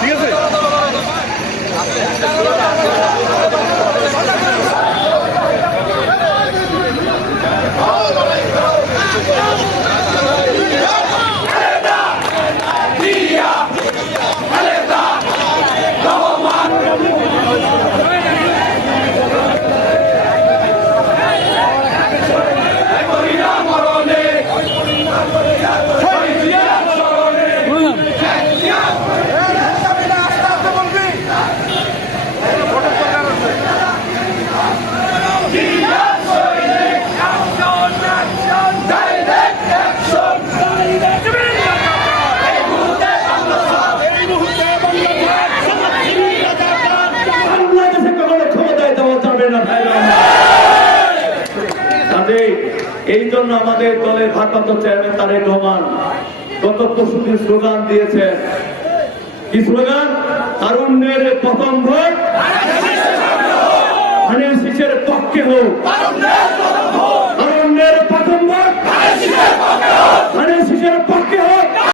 ঠিক আছে? এই জন্য আমাদের দলের ভারপ্রাপ্ত চেয়ারম্যান তারেক রহমান গত পরশুদিন স্লোগান দিয়েছেন। কি স্লোগান? তারুণ্যের প্রথম ভোট। ধানের শীষের পক্ষে হোক।